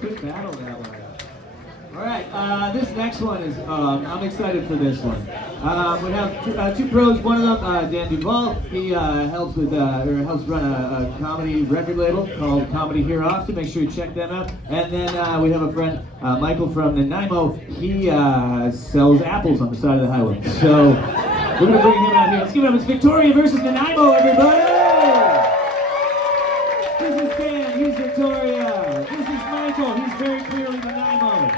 Good battle that one. All right, this next one is, I'm excited for this one. We have two pros. One of them, Dan Duvall, he helps run a comedy record label called Comedy Here Off, so make sure you check them out. And then we have a friend, Michael from Nanaimo, he sells apples on the side of the highway. So we're going to bring him out here. Let's give it up, it's Victoria versus Nanaimo, everybody! This is Dan, he's Victoria. This is Michael, he's very clearly Nanaimo.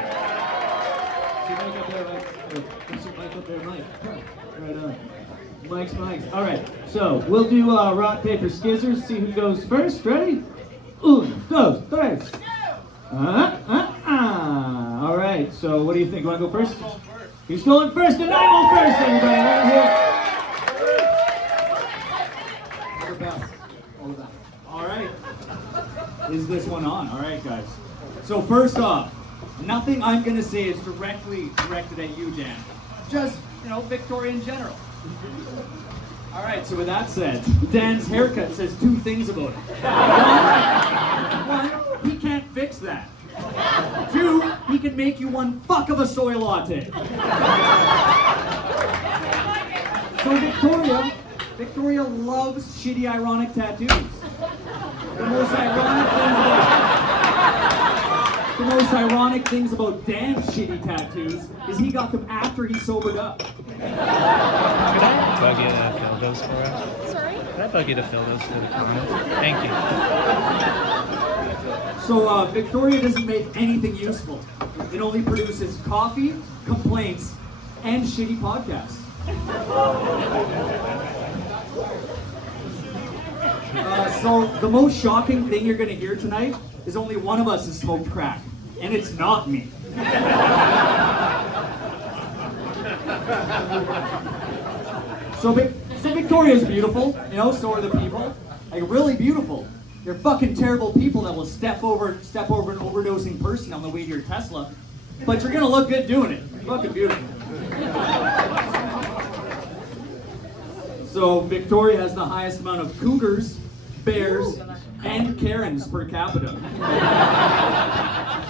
Mic up there, Mike. Right on. Mike's. All right, so we'll do rock, paper, scissors. See who goes first. Ready? Uno, dos, tres. All right, so what do you think? You want to go first? Who's going first? Nanaimo first, everybody. Right here. All right. Is this one on? All right, guys. So first off, nothing I'm going to say is directly directed at you, Dan. Just, Victoria in general. All right, so with that said, Dan's haircut says two things about it. One, he can't fix that. Two, he can make you one fuck of a soy latte. So Victoria loves shitty ironic tattoos. The most ironic things about Dan's shitty tattoos is he got them after he sobered up. Can I bug you to fill those for us? Sorry? Can I bug you to fill those for the comments? Thank you. So Victoria doesn't make anything useful. It only produces coffee, complaints, and shitty podcasts. So the most shocking thing you're going to hear tonight is only one of us has smoked crack, and it's not me. So Victoria's beautiful, so are the people. Like, really beautiful. They're fucking terrible people that will step over an overdosing person on the way to your Tesla, but you're going to look good doing it. Fucking beautiful. So Victoria has the highest amount of cougars, bears, and Karens per capita.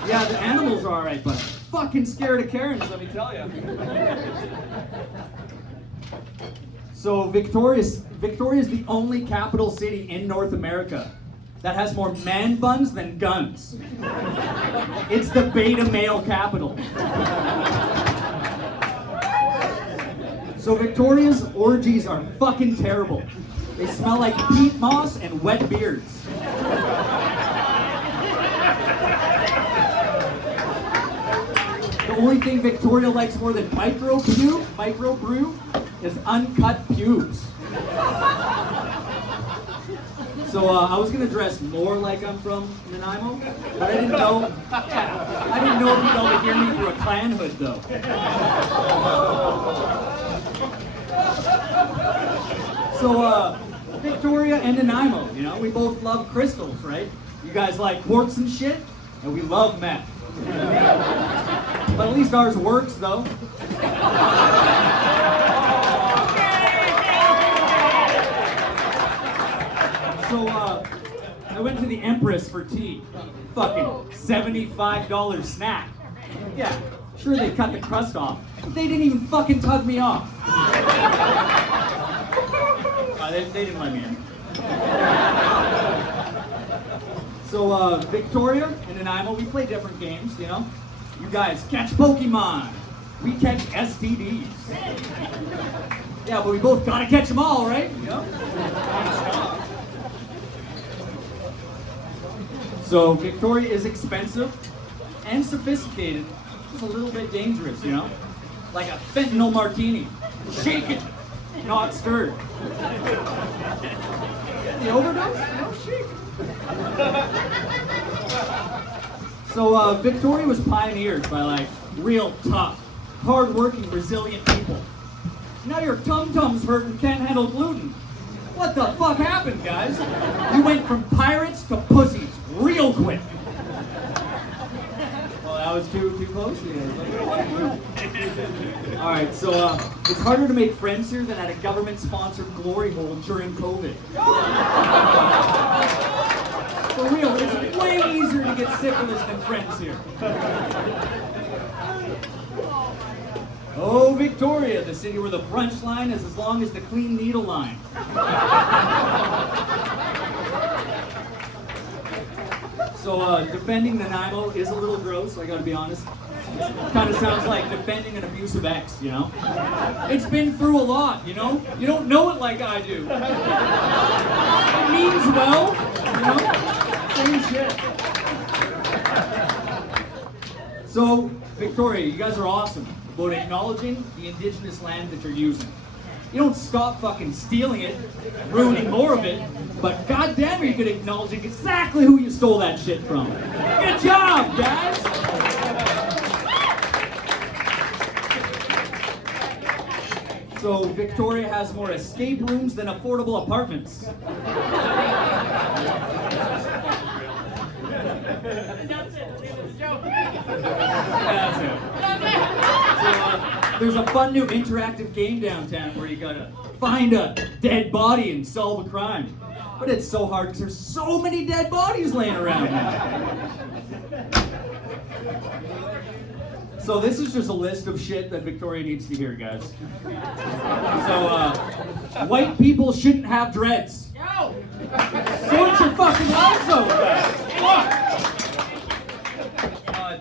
Yeah, the animals are alright, but I'm fucking scared of Karens, let me tell you. So Victoria's the only capital city in North America that has more man buns than guns. It's the beta male capital. So Victoria's orgies are fucking terrible. They smell like peat moss and wet beards. The only thing Victoria likes more than microbrew, is uncut pubes. So I was gonna dress more like I'm from Nanaimo, but I didn't know if you'd be able to hear me through a clan hood though. So Victoria and Nanaimo, we both love crystals, right? You guys like quartz and shit, and we love meth. But at least ours works though. So I went to the Empress for tea. Fucking $75 snack. Yeah, sure they cut the crust off, but they didn't even fucking tug me off. They didn't let me in. So Victoria and Nanaimo, we play different games, You guys catch Pokemon. We catch STDs. Yeah, but we both gotta catch them all, right? So Victoria is expensive and sophisticated. Just a little bit dangerous, Like a fentanyl martini. Shake it, not stirred. The overdose? Shake. So Victoria was pioneered by real tough, hard-working, resilient people. Now your tum-tums hurt and can't handle gluten. What the fuck happened, guys? You went from pirates to pussies real quick. Well, that was too close to you. All right, so it's harder to make friends here than at a government-sponsored glory hole during COVID. For real, it's way easier to get syphilis than friends here. Oh, Victoria, the city where the brunch line is as long as the clean needle line. So, defending Nanaimo is a little gross, I gotta be honest. Kind of sounds like defending an abusive ex, you know? It's been through a lot, you know? You don't know it like I do. It means well, you know? Same shit. So, Victoria, you guys are awesome about acknowledging the indigenous land that you're using. You don't stop fucking stealing it, ruining more of it, but goddamn, are you good at acknowledging exactly who you stole that shit from. Good job, guys! So Victoria has more escape rooms than affordable apartments. That's it. It was a joke. That's it. So, there's a fun new interactive game downtown where you gotta find a dead body and solve a crime. But it's so hard because there's so many dead bodies laying around now. So this is just a list of shit that Victoria needs to hear, guys. So, white people shouldn't have dreads. Yo! Sort your fucking lives out, guys.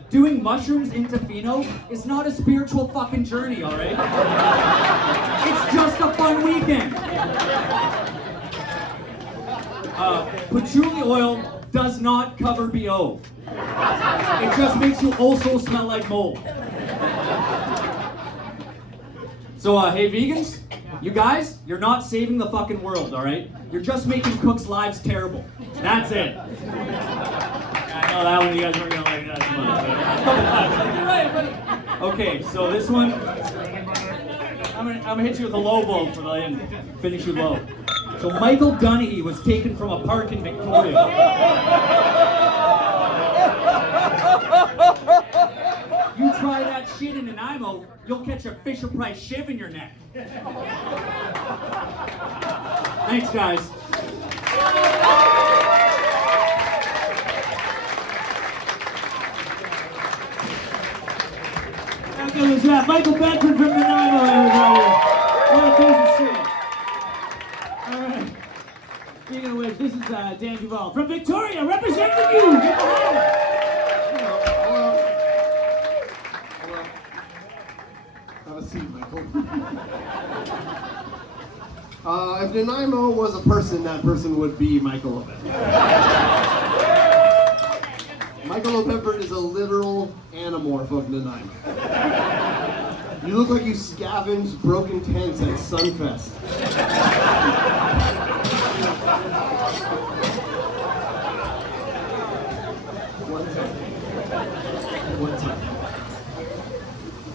Doing mushrooms in Tofino is not a spiritual fucking journey, alright? It's just a fun weekend. Patchouli oil does not cover BO. It just makes you also smell like mold. So, hey vegans, you guys, you're not saving the fucking world, alright? You're just making cooks' lives terrible. That's it. I know that one you guys weren't gonna like that as much. You're right, buddy. Okay, so this one, I'm gonna hit you with a low blow for the end. Finish you low. So Michael Dunahee was taken from a park in Victoria. You try that shit in Nanaimo, you'll catch a Fisher Price shiv in your neck. Thanks, guys. How good was that? Michael Benson from Nanaimo, everybody. What a piece of shit. All right. Speaking of which, this is Dan Duvall from Victoria, representing you. Get behind it. Have a seat, Michael. If Nanaimo was a person, that person would be Michael O'Bedford. Michael O'Bedford is a literal anamorph of Nanaimo. You look like you scavenged broken tents at Sunfest. One time.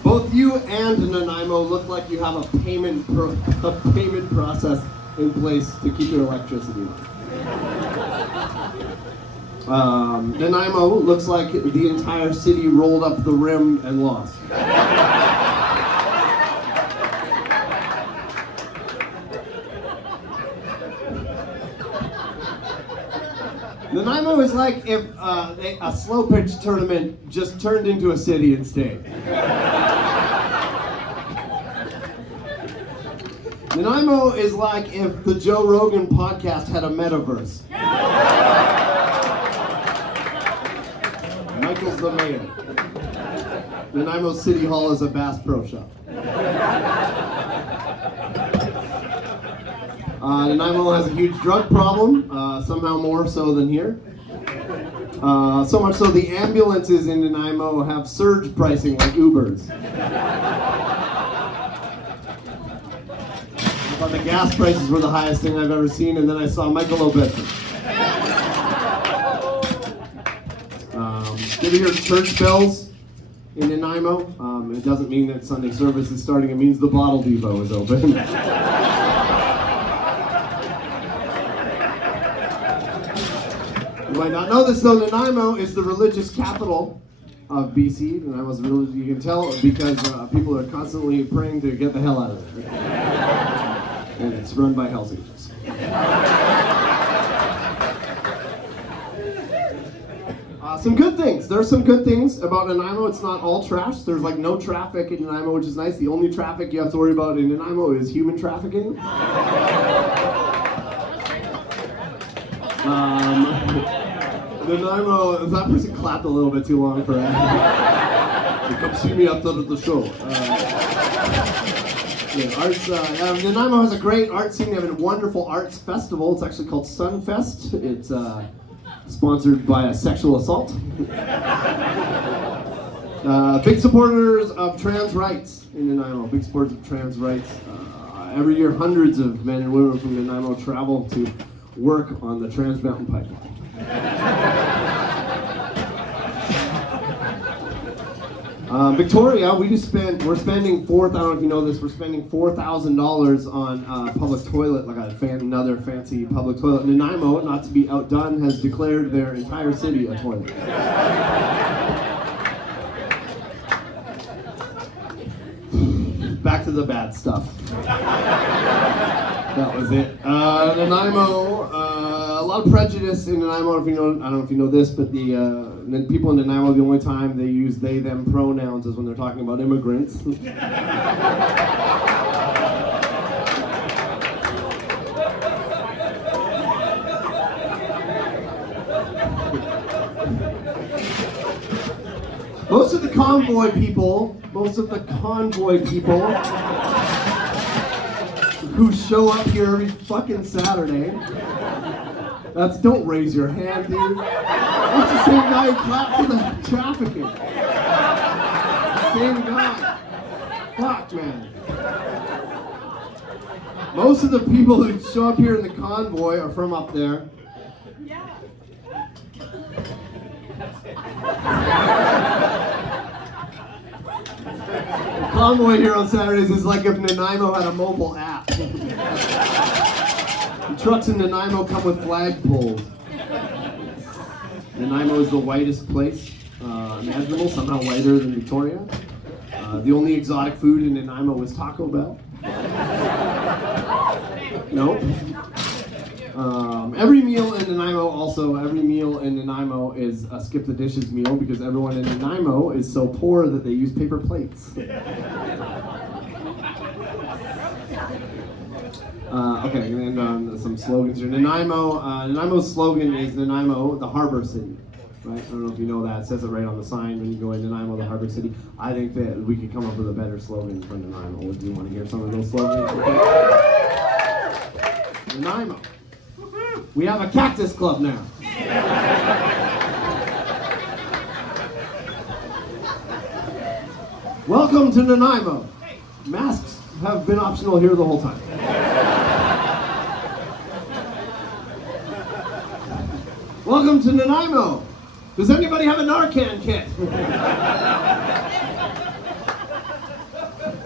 Both you and Nanaimo look like you have a payment process in place to keep your electricity on. Nanaimo looks like the entire city rolled up the rim and lost. Nanaimo is like if a slow pitch tournament just turned into a city and stayed. Nanaimo is like if the Joe Rogan podcast had a metaverse. Michael's the mayor. Nanaimo City Hall is a Bass Pro Shop. Nanaimo has a huge drug problem, somehow more so than here. So much so the ambulances in Nanaimo have surge pricing like Ubers. I thought the gas prices were the highest thing I've ever seen, and then I saw Michael O'Bedford. Did you hear church bells in Nanaimo? It doesn't mean that Sunday service is starting, it means the bottle depot is open. You might not know this though, Nanaimo is the religious capital of BC. Nanaimo's religious, you can tell because people are constantly praying to get the hell out of there. And it's run by Hells Angels. Some good things. There's some good things about Nanaimo. It's not all trash. There's like no traffic in Nanaimo, which is nice. The only traffic you have to worry about in Nanaimo is human trafficking. Nanaimo, that person clapped a little bit too long for that. So come see me after the show. Nanaimo has a great art scene. They have a wonderful arts festival. It's actually called Sunfest. It's sponsored by a sexual assault. Big supporters of trans rights in Nanaimo. Big supporters of trans rights. Every year, hundreds of men and women from Nanaimo travel to work on the Trans Mountain Pipeline. Victoria, we're spending I don't know if you know this, we're spending $4,000 on public toilet, like another fancy public toilet. Nanaimo, not to be outdone, has declared their entire city a toilet. Back to the bad stuff. That was it. Nanaimo, a lot of prejudice in Nanaimo. I don't know if you know this, but the people in Nanaimo, the only time they use they, them pronouns is when they're talking about immigrants. Most of the convoy people who show up here every fucking Saturday. Don't raise your hand, dude. That's the same guy who clapped for the trafficking. It's the same guy. Fuck, man. Most of the people who show up here in the convoy are from up there. The convoy here on Saturdays is like if Nanaimo had a mobile app. The trucks in Nanaimo come with flagpoles. Nanaimo is the whitest place imaginable, somehow whiter than Victoria. The only exotic food in Nanaimo is Taco Bell. Nope. Every meal in Nanaimo is a skip the dishes meal because everyone in Nanaimo is so poor that they use paper plates. Okay, and then some slogans here. Nanaimo's slogan is Nanaimo, the harbor city. Right? I don't know if you know that. It says it right on the sign when you go in Nanaimo, the harbor city. I think that we could come up with a better slogan for Nanaimo. Do you want to hear some of those slogans? Okay. Nanaimo. We have a cactus club now. Welcome to Nanaimo. Masks have been optional here the whole time. Welcome to Nanaimo. Does anybody have a Narcan kit?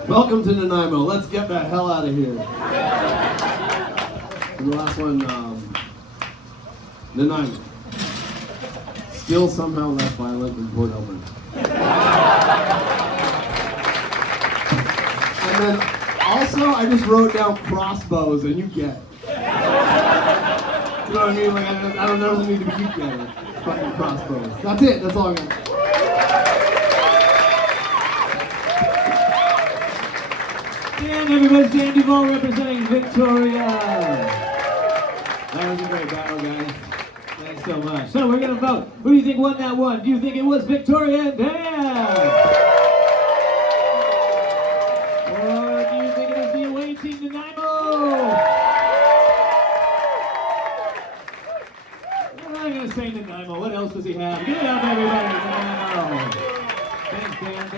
Welcome to Nanaimo. Let's get the hell out of here. And the last one, Nanaimo. Still somehow less violent than Port Elmer. And then also, I just wrote down crossbows, and you get it. You know what I mean? Like, I don't know if it need to be you get it. Fucking crossbows. That's it. That's all I got. Dan, everybody's Dan Duvall representing Victoria. That was a great battle, guys. Thanks so much. So we're gonna vote. Who do you think won that one? Do you think it was Victoria and Dan? Or do you think it was the away team Nanaimo? I'm not gonna say Nanaimo. What else does he have? Give it up, everybody, Nanaimo. Thanks, Dan.